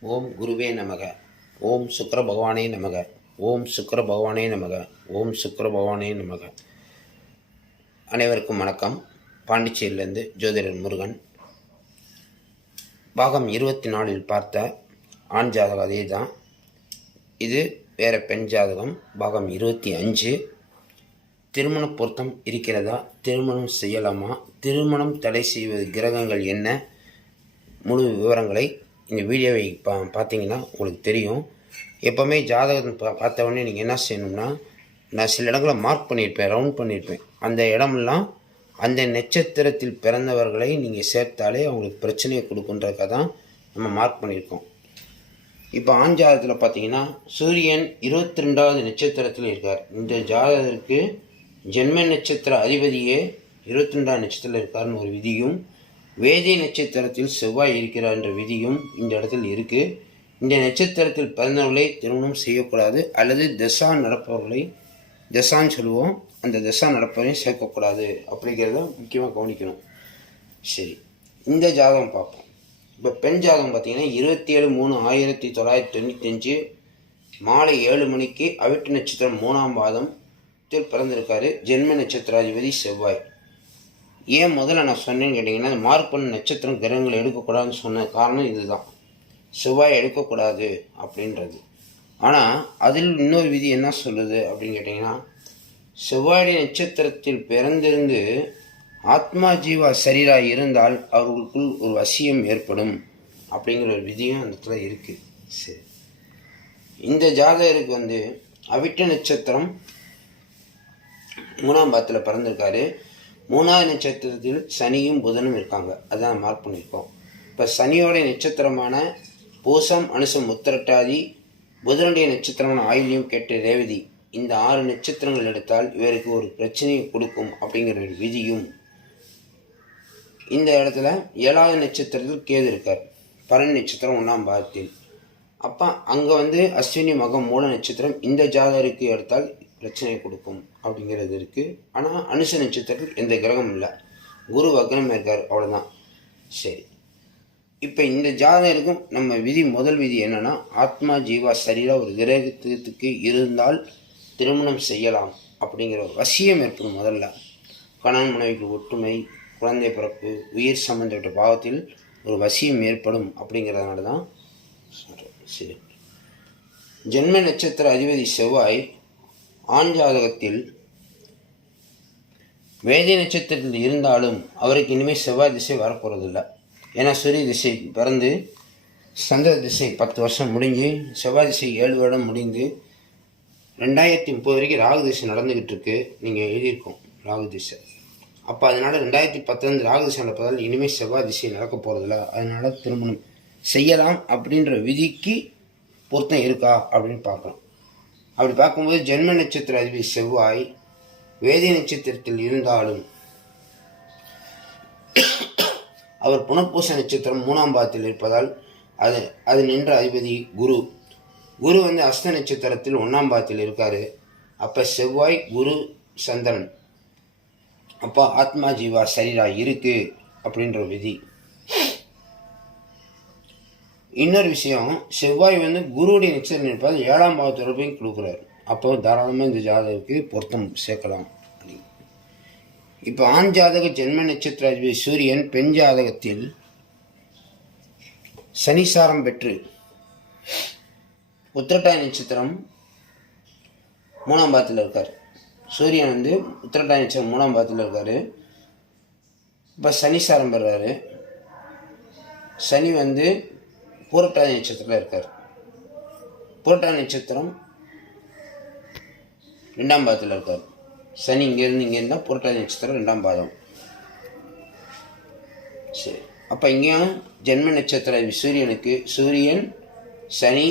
ஓம் குருவே நமக. ஓம் சுக்கர பகவானே நமக. ஓம் சுக்கிர பகவானே நமக. ஓம் சுக்கிர பகவானே நமக. அனைவருக்கும் வணக்கம். பாண்டிச்சேரியிலேருந்து ஜோதிடர் முருகன். பாகம் இருபத்தி நாலில் பார்த்த ஆண் ஜாதகம் அதே தான் இது வேறு பெண் ஜாதகம் பாகம் இருபத்தி அஞ்சு. திருமண பொருத்தம் இருக்கிறதா? திருமணம் செய்யலாமா? திருமணம் தடை செய்வது கிரகங்கள் என்ன? முழு விவரங்களை இந்த வீடியோவை பா பார்த்தீங்கன்னா உங்களுக்கு தெரியும். எப்போவுமே ஜாதகம் பா பார்த்த உடனே நீங்கள் என்ன செய்யணும்னா நான் சில இடங்களை மார்க் பண்ணியிருப்பேன் ரவுண்ட் பண்ணியிருப்பேன். அந்த இடமெல்லாம் அந்த நட்சத்திரத்தில் பிறந்தவர்களை நீங்கள் சேர்த்தாலே அவங்களுக்கு பிரச்சனையை கொடுக்குன்றதுக்காக தான் நம்ம மார்க் பண்ணியிருக்கோம். இப்போ ஆண் ஜாதகத்தில் பார்த்தீங்கன்னா சூரியன் இருபத்தி ரெண்டாவது நட்சத்திரத்தில் இருக்கார். இந்த ஜாதகத்திற்கு ஜென்ம நட்சத்திர அதிபதியே இருபத்தி ரெண்டாவது நட்சத்திரத்தில் இருக்காருன்னு ஒரு விதியும் வேதி நட்சத்திரத்தில் செவ்வாய் இருக்கிறார் என்ற விதியும் இந்த இடத்தில் இருக்குது இந்த நட்சத்திரத்தில் பிறந்தவர்களை திருமணம் செய்யக்கூடாது அல்லது தசா நடப்பவர்களை தசான்னு சொல்லுவோம் அந்த தசா நடப்பவரையும் சேர்க்கக்கூடாது அப்படிங்கிறத முக்கியமாக கவனிக்கணும். சரி இந்த ஜாதகம் பார்ப்போம். இப்போ பெண் ஜாதகம் பார்த்தீங்கன்னா இருபத்தி ஏழு மூணு ஆயிரத்தி தொள்ளாயிரத்தி தொண்ணூத்தஞ்சு மாலை ஏழு மணிக்கு அவிட்டு நட்சத்திரம் மூணாம் பாதம் பிறந்திருக்காரு. ஜென்ம நட்சத்திராதிபதி செவ்வாய். ஏன் முதல்ல நான் சொன்னேன்னு கேட்டிங்கன்னா இந்த மார்க் பண்ண நட்சத்திரம் கிரகங்கள் எடுக்கக்கூடாதுன்னு சொன்ன காரணம் இதுதான். செவ்வாய் எடுக்கக்கூடாது அப்படின்றது. ஆனால் அதில் இன்னொரு விதி என்ன சொல்லுது அப்படின்னு கேட்டிங்கன்னா செவ்வாய் நட்சத்திரத்தில் பிறந்திருந்து ஆத்மா ஜீவா சரீராக இருந்தால் அவர்களுக்குள் ஒரு வசியம் ஏற்படும் அப்படிங்கிற ஒரு விதியும் அந்த இடத்துல இருக்குது சரி. இந்த ஜாதகருக்கு வந்து அவிட்ட நட்சத்திரம் மூணாம் பாத்தில் பிறந்திருக்காரு. மூணாவது நட்சத்திரத்தில் சனியும் புதனும் இருக்காங்க. அதான் மார்க் பண்ணியிருக்கோம். இப்போ சனியோடைய நட்சத்திரமான பூசம் அனுசம் உத்திரட்டாதி புதனுடைய நட்சத்திரமான ஆயிலியம் கேட்ட ரேவதி இந்த ஆறு நட்சத்திரங்கள் எடுத்தால் இவருக்கு ஒரு பிரச்சனையை கொடுக்கும் அப்படிங்கிற ஒரு விதியும் இந்த இடத்துல ஏழாவது நட்சத்திரத்தில் கேது இருக்கார். பரணி நட்சத்திரம் ஒன்றாம் பாகத்தில். அப்போ அங்கே வந்து அஸ்வினி மகம் மூல நட்சத்திரம் இந்த ஜாதகருக்கு எடுத்தால் பிரச்சனையை கொடுக்கும் அப்படிங்கிறது இருக்குது ஆனால் அனுச நட்சத்திரத்தில் எந்த கிரகம் இல்லை. குரு வக்ரம் இருக்கார். அவ்வளோதான் சரி. இப்போ இந்த ஜாதகருக்கும் நம்ம விதி முதல் விதி என்னென்னா ஆத்மா ஜீவா சரீரா ஒரு கிரகத்துக்கு இருந்தால் திருமணம் செய்யலாம் அப்படிங்கிற ஒரு வசியம் ஏற்படும் முதல்ல. கணவன் மனைவிக்கு ஒற்றுமை குழந்தை பிறப்பு உயிர் சம்பந்தப்பட்ட பாவத்தில் ஒரு வசியம் ஏற்படும் அப்படிங்கிறதுனால தான் சரி. ஜென்ம நட்சத்திர அதிபதி செவ்வாய் ஆண் ஜாதகத்தில் வேதி நட்சத்திரத்தில் இருந்தாலும் அவருக்கு இனிமேல் செவ்வாய் திசை வரப்போகிறதில்ல ஏன்னா சூரிய திசை பிறந்து சந்திர திசை பத்து வருஷம் முடிஞ்சு செவ்வாய் திசை ஏழு வருடம் முடிந்து ரெண்டாயிரத்தி முப்பது வரைக்கும் ராகு திசை நடந்துக்கிட்டு இருக்கு. நீங்கள் எழுதியிருக்கோம் ராகு திசை. அப்போ அதனால் ரெண்டாயிரத்தி பத்தொன்பது ராகு திசை நடப்பதால் இனிமேல் செவ்வாய் திசை நடக்க போகிறதில்ல அதனால் திருமணம் செய்யலாம் அப்படின்ற விதிக்கு பொருத்தம் இருக்கா அப்படின்னு பார்க்கலாம் அப்படி பார்க்கும்போது ஜென்ம நட்சத்திர அதிபதி செவ்வாய் வேதி நட்சத்திரத்தில் இருந்தாலும் அவர் புனப்பூச நட்சத்திரம் மூணாம் பாதத்தில் இருப்பதால் அது அது நின்ற அதிபதி குரு. குரு வந்து அஸ்த நட்சத்திரத்தில் ஒன்றாம் பாதத்தில் இருக்கார். அப்போ செவ்வாய் குரு சந்திரன். அப்போ ஆத்மா ஜீவா சரீரா இருக்கு அப்படின்ற விதி. இன்னொரு விஷயம் செவ்வாய் வந்து குருவுடைய நட்சத்திரம் இருப்பதால் ஏழாம் பாவ தொடர்பையும் கொடுக்குறாரு. அப்போ தாராளமாக இந்த ஜாதகத்துக்கு பொருத்தம் சேர்க்கலாம். இப்போ ஆண் ஜாதக ஜென்ம நட்சத்திராதிபதி சூரியன் பெண் ஜாதகத்தில் சனிசாரம் பெற்று உத்திரட்டாய் நட்சத்திரம் மூணாம் பாதத்தில் இருக்கார். சூரியன் வந்து உத்திரட்டாய் நட்சத்திரம் மூணாம் பாதத்தில் இருக்கார். இப்போ சனிசாரம் பெறுறாரு சனி வந்து பூரட்டாதி நட்சத்திரத்தில் இருக்கார். பூரட்டாதி நட்சத்திரம் ரெண்டாம் பாதத்தில் இருக்கார். சனி இங்கேருந்து இங்கே இருந்தால் புரட்டாதி நட்சத்திரம் ரெண்டாம் பாதம். சரி. அப்போ இங்கேயும் ஜென்ம நட்சத்திர சூரியனுக்கு சூரியன் சனி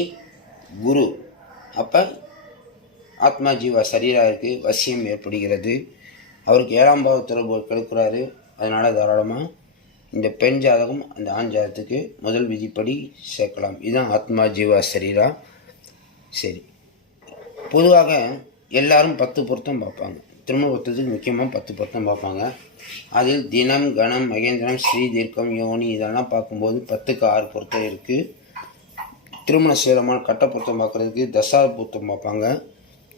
குரு. அப்போ ஆத்மா ஜீவா இருக்குது வசியம் ஏற்படுகிறது. அவருக்கு ஏழாம் பாவத்தில் கெடுக்கிறாரு. அதனால் தாராளமாக இந்த பெண் ஜாதகம் அந்த ஆண் ஜாதகத்துக்கு முதல் விதிப்படி சேர்க்கலாம். இதுதான் ஆத்மா ஜீவா சரீரா. சரி. பொதுவாக எல்லாரும் பத்து பொருத்தம் பார்ப்பாங்க. திருமண பொருத்தத்துக்கு முக்கியமாக பத்து பொருத்தம் பார்ப்பாங்க. அதில் தினம் கணம் மகேந்திரம் ஸ்ரீ தீர்க்கம் யோனி இதெல்லாம் பார்க்கும்போது பத்துக்கு ஆறு பொருத்தம் இருக்குது திருமண சேலமான கட்ட பொருத்தம் பார்க்குறதுக்கு தசா பொருத்தம் பார்ப்பாங்க.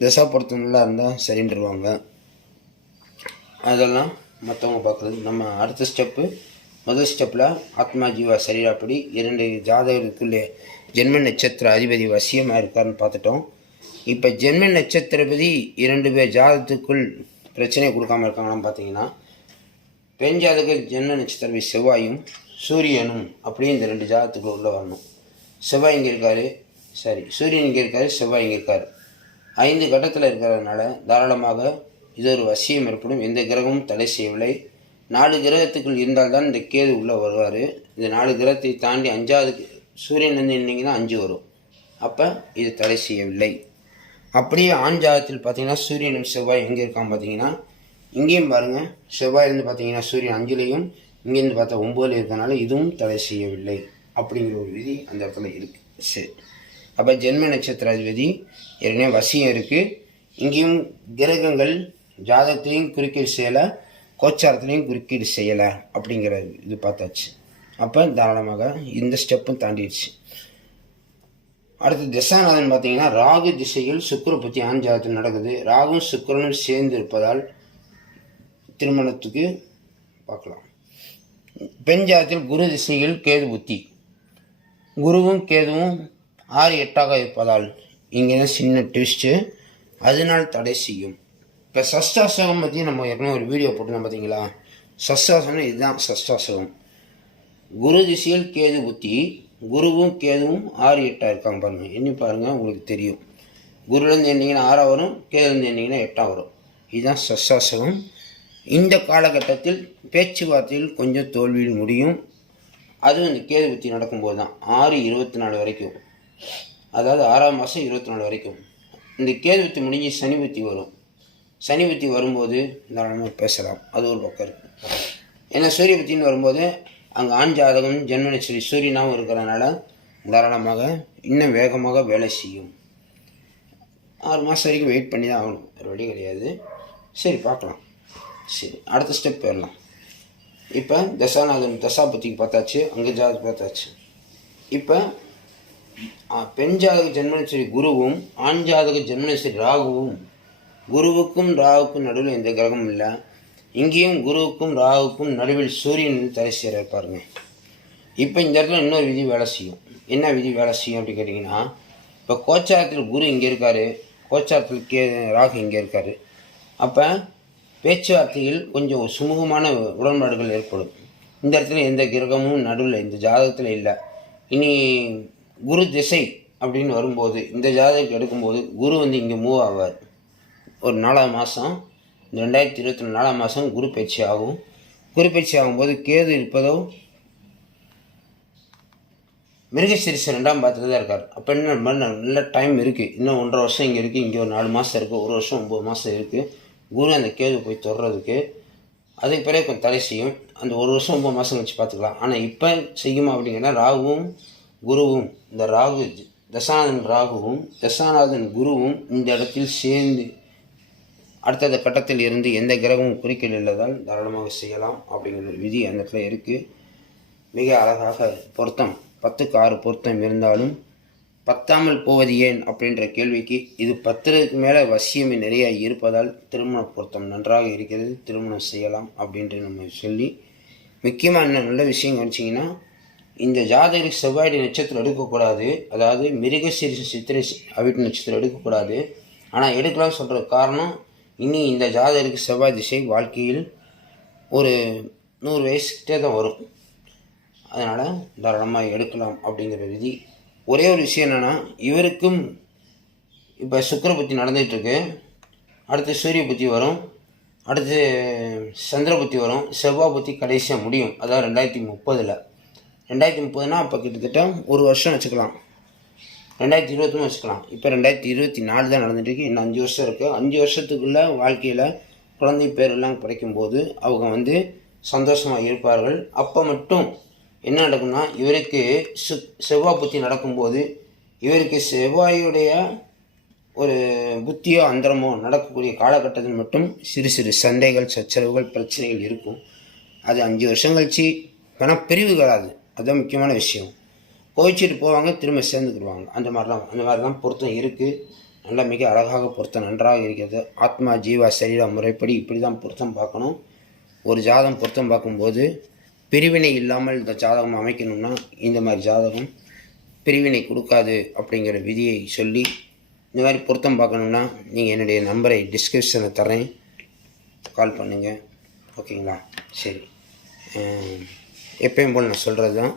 தசா பொருத்தம் நல்லா இருந்தால் சரின்றுவாங்க. அதெல்லாம் மற்றவங்க பார்க்குறது. நம்ம அடுத்த ஸ்டெப்பு முதல் ஸ்டெப்பில் ஆத்மா ஜீவா சரீராப்படி இரண்டு ஜாதகருக்குள்ளே ஜென்ம நட்சத்திர அதிபதி வசியமாக இருக்காருன்னு பார்த்துட்டோம். இப்போ ஜென்ம நட்சத்திரபதி இரண்டு பேர் ஜாதகத்துக்குள் பிரச்சனை கொடுக்காம இருக்காங்கன்னு பார்த்தீங்கன்னா பெண் ஜாதக ஜென்ம நட்சத்திரபதி செவ்வாயும் சூரியனும் அப்படியே இந்த ரெண்டு ஜாதகத்துக்குள்ள உள்ளே வரணும். செவ்வாய் இங்கே இருக்கார்? சரி சூரியன் இங்கே இருக்கார் செவ்வாய் இங்கே இருக்கார். ஐந்து கட்டத்தில் இருக்கிறதுனால தாராளமாக இது ஒரு வசியம் ஏற்படும். எந்த கிரகமும் தடை செய்யவில்லை. நாலு கிரகத்துக்குள் இருந்தால்தான் இந்த கேது உள்ளே வருவார். இந்த நாலு கிரகத்தை தாண்டி அஞ்சாவது சூரியன் வந்து நின்னீங்கன்னா அஞ்சு வரும். அப்போ இது தடை செய்யவில்லை. அப்படியே ஆண் ஜாதகத்தில் பார்த்தீங்கன்னா சூரியனும் செவ்வாய் எங்கே இருக்கான் பார்த்தீங்கன்னா இங்கேயும் பாருங்கள் செவ்வாயிலேருந்து பார்த்தீங்கன்னா சூரியன் அஞ்சுலேயும் இங்கேருந்து பார்த்தா ஒம்பதுல இருக்கனால இதுவும் தடை செய்யவில்லை. அப்படிங்கிற ஒரு விதி அந்த இடத்துல இருக்குது சரி. அப்போ ஜென்ம நட்சத்திர அதிபதி ஏற்கனவே வசியம் இருக்குது இங்கேயும் கிரகங்கள் ஜாதகத்திலையும் குறுக்கீடு செயலை கோச்சாரத்துலேயும் குறுக்கீடு செய்யலை அப்படிங்கிற இது பார்த்தாச்சு. அப்போ தாராளமாக இந்த ஸ்டெப்பும் தாண்டிடுச்சு. அடுத்து திசாநாதன் பார்த்தீங்கன்னா ராகு திசையில் சுக்கிர பற்றி ஆண் நடக்குது. ராகும் சுக்கரனும் சேர்ந்து இருப்பதால் திருமணத்துக்கு பார்க்கலாம். பெண் ஜாதத்தில் குரு திசையில் கேது புத்தி. குருவும் கேதுவும் ஆறு எட்டாக இருப்பதால் இங்கே தான் சின்ன ட்விஸ்ட்டு அதனால் தடை செய்யும். இப்போ சஷ்டாசகம் பற்றி நம்ம ஏற்கனவே ஒரு வீடியோ போட்டிருந்தோம் பார்த்தீங்களா? சஷ்டாசனம் இதுதான் சஷ்டாசகம் குரு திசையில் கேது புத்தி குருவும் கேதுவும் ஆறு எட்டாக இருக்காங்க பாருங்கள் எண்ணி பாருங்கள் உங்களுக்கு தெரியும். குருலேருந்து எண்ணிங்கன்னா ஆறாக வரும் கேதுலேருந்து எண்ணிங்கன்னா எட்டாக வரும். இதுதான் சஷ்டாசகம் இந்த காலகட்டத்தில் பேச்சுவார்த்தையில் கொஞ்சம் தோல்வியில் முடியும். அதுவும் இந்த கேது புத்தி நடக்கும்போது தான். ஆறு இருபத்தி நாலு வரைக்கும். அதாவது ஆறாம் மாதம் இருபத்தி நாலு வரைக்கும். இந்த கேது புத்தி முடிஞ்சு சனி புத்தி வரும். சனி புத்தி வரும்போது தாராளமாக பேசலாம். அது ஒரு பக்கம் இருக்குது ஏன்னா சூரிய புத்தின்னு வரும்போது அங்கே ஆண் ஜாதகம் ஜென்ம சூரியனாகவும் இருக்கிறதுனால தாராளமாக இன்னும் வேகமாக வேலை செய்யும். ஆறு மாதம் வரைக்கும் வெயிட் பண்ணி தான் ஆகணும். ஒரு வழி கிடையாது. சரி பார்க்கலாம். சரி அடுத்த ஸ்டெப் போயிடலாம். இப்போ தசாநாதன் தசா பார்த்தாச்சு அங்கே ஜாதகம் பார்த்தாச்சு. இப்போ பெண் ஜாதக ஜென்மனேஸ்வரி குருவும் ஆண் ஜாதக ஜென்மனேஸ்வரி ராகுவும் குருவுக்கும் ராகுக்கும் நடுவில் எந்த கிரகமும் இல்லை. இங்கேயும் குருவுக்கும் ராகுக்கும் நடுவில் சூரியன் வந்து தலை சேர பாருங்க. இப்போ இந்த இடத்துல இன்னொரு விதி வேலை செய்யும். என்ன விதி வேலை செய்யும் அப்படின்னு கேட்டிங்கன்னா இப்போ கோச்சாரத்தில் குரு இங்கே இருக்காரு கோச்சாரத்தில் கே ராகு இங்கே இருக்காரு. அப்போ பேச்சுவார்த்தையில் கொஞ்சம் சுமூகமான உடன்பாடுகள் ஏற்படும். இந்த இடத்துல எந்த கிரகமும் நடுவில் இந்த ஜாதகத்தில் இல்லை. இனி குரு திசை அப்படின்னு வரும்போது இந்த ஜாதகத்தை எடுக்கும்போது குரு வந்து இங்கே மூவ் ஆவார். ஒரு நாலாம் மாதம் இந்த ரெண்டாயிரத்தி இருபத்தி நாலு நாலாம் மாதம் குரு பயிற்சி ஆகும். குரு பயிற்சி ஆகும்போது கேது இருப்பதோ மிருகசீரிசம் ரெண்டாம் பாத்திரத்தில் தான் இருக்கார். அப்போ என்ன நம்ம நல்ல டைம் இருக்குது இன்னும் ஒன்றரை வருஷம் இங்கே இருக்குது இங்கே ஒரு நாலு மாதம் இருக்குது ஒரு வருஷம் ஒம்பது மாதம் இருக்குது குரு அந்த கேது போய் தொடுறதுக்கு அதுக்கு பிறகு கொஞ்சம் தடை செய்யும். அந்த ஒரு வருஷம் ஒம்பது மாதம் கழிச்சு பார்த்துக்கலாம். ஆனால் இப்போ செய்யுமா அப்படிங்கன்னா ராகுவும் குருவும் இந்த ராகு தசானந்தன் ராகுவும் தசாநாதன் குருவும் இந்த இடத்தில் சேர்ந்து அடுத்தது கட்டத்தில் இருந்து எந்த கிரகமும் குறிக்கல் இல்லாதால் தாராளமாக செய்யலாம் அப்படிங்கிற ஒரு விதி அந்த இடத்துல இருக்குது மிக அழகாக பொருத்தம். பத்துக்கு ஆறு பொருத்தம் இருந்தாலும் பத்தாமல் போவது ஏன் அப்படின்ற கேள்விக்கு இது பத்திற்கு மேலே வசியம் நிறைய இருப்பதால் திருமண பொருத்தம் நன்றாக இருக்கிறது திருமணம் செய்யலாம் அப்படின்ட்டு நம்ம சொல்லி முக்கியமாக என்ன நல்ல விஷயம் கணிச்சிங்கன்னா இந்த ஜாதகருக்கு செவ்வாய் நட்சத்திரம் எடுக்கக்கூடாது. அதாவது மிருகசீரிச சித்திரை அவிட்டு நட்சத்திரம் எடுக்கக்கூடாது. ஆனால் எடுக்கலாம் சொல்கிற காரணம் இனி இந்த ஜாதகருக்கு செவ்வாய் திசை வாழ்க்கையில் ஒரு நூறு வயசுக்கிட்டே தான் வரும். அதனால் தாராளமாக எடுக்கலாம் அப்படிங்கிற விதி ஒரே ஒரு விஷயம் என்னென்னா இவருக்கும் இப்போ சுக்கிர புத்தி நடந்துகிட்ருக்கு. அடுத்து சூரிய புத்தி வரும். அடுத்து சந்திர புத்தி வரும். செவ்வாய் புத்தி கடைசியாக முடியும். அதாவது ரெண்டாயிரத்தி முப்பதில். ரெண்டாயிரத்தி முப்பதுனா அப்போ கிட்டத்தட்ட ஒரு வருஷம் வச்சுக்கலாம். ரெண்டாயிரத்தி இருபத்தொன்று வச்சுக்கலாம். இப்போ ரெண்டாயிரத்தி இருபத்தி நாலு தான் நடந்துட்டுருக்கு. இன்னும் அஞ்சு வருஷம் இருக்குது அஞ்சு வருஷத்துக்குள்ள வாழ்க்கையில் குழந்தை பேரெல்லாம் கிடைக்கும்போது அவங்க வந்து சந்தோஷமாக இருப்பார்கள். அப்போ மட்டும் என்ன நடக்கும்னா இவருக்கு சு செவ்வாய் புத்தி நடக்கும்போது இவருக்கு செவ்வாயுடைய ஒரு புத்தியோ அந்தரமோ நடக்கக்கூடிய காலகட்டத்தில் மட்டும் சிறு சிறு சண்டைகள் சச்சரவுகள் பிரச்சனைகள் இருக்கும். அது அஞ்சு வருஷம் கழிச்சு பணப்பிரிவு வராது அதுதான் முக்கியமான விஷயம். கோவிச்சிட்டு போவாங்க திரும்ப சேர்ந்துக்கிடுவாங்க அந்த மாதிரிலாம் அந்த மாதிரி தான் பொருத்தம் இருக்குது நல்லா மிக அழகாக பொருத்தம் நன்றாக இருக்கிறது. ஆத்மா ஜீவா சரீர முறைப்படி இப்படி தான் பொருத்தம் பார்க்கணும். ஒரு ஜாதகம் பொருத்தம் பார்க்கும்போது பிரிவினை இல்லாமல் இந்த ஜாதகம் அமைக்கணும்னா இந்த மாதிரி ஜாதகம் பிரிவினை கொடுக்காது அப்படிங்கிற விதியை சொல்லி இந்த மாதிரி பொருத்தம் பார்க்கணுன்னா நீங்கள் என்னுடைய நம்பரை டிஸ்கிரிப்ஷனை தரேன் கால் பண்ணுங்கள் ஓகேங்களா? சரி. எப்பயும் போல் நான் சொல்கிறது தான்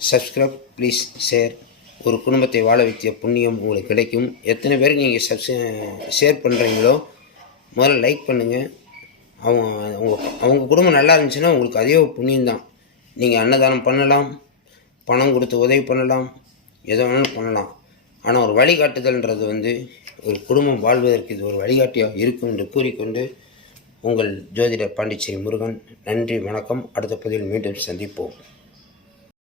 சப்ஸ்கிரைப் ப்ளீஸ் ஷேர் ஒரு குடும்பத்தை வாழ வைத்திய புண்ணியம் உங்களுக்கு கிடைக்கும். எத்தனை பேருக்கு நீங்கள் சப்ஸ் ஷேர் பண்ணுறீங்களோ முதல்ல லைக் பண்ணுங்கள் அவங்க அவங்க அவங்க குடும்பம் நல்லா இருந்துச்சுன்னா உங்களுக்கு அதே ஒரு புண்ணியம் தான். நீங்கள் அன்னதானம் பண்ணலாம் பணம் கொடுத்து உதவி பண்ணலாம் எது வேணாலும் பண்ணலாம். ஆனால் ஒரு வழிகாட்டுதல்ன்றது வந்து ஒரு குடும்பம் வாழ்வதற்கு இது ஒரு வழிகாட்டியாக இருக்கும் என்று கூறிக்கொண்டு உங்கள் ஜோதிடர் பாண்டிச்சேரி முருகன் நன்றி வணக்கம். அடுத்த பதிவில் மீண்டும் சந்திப்போம்.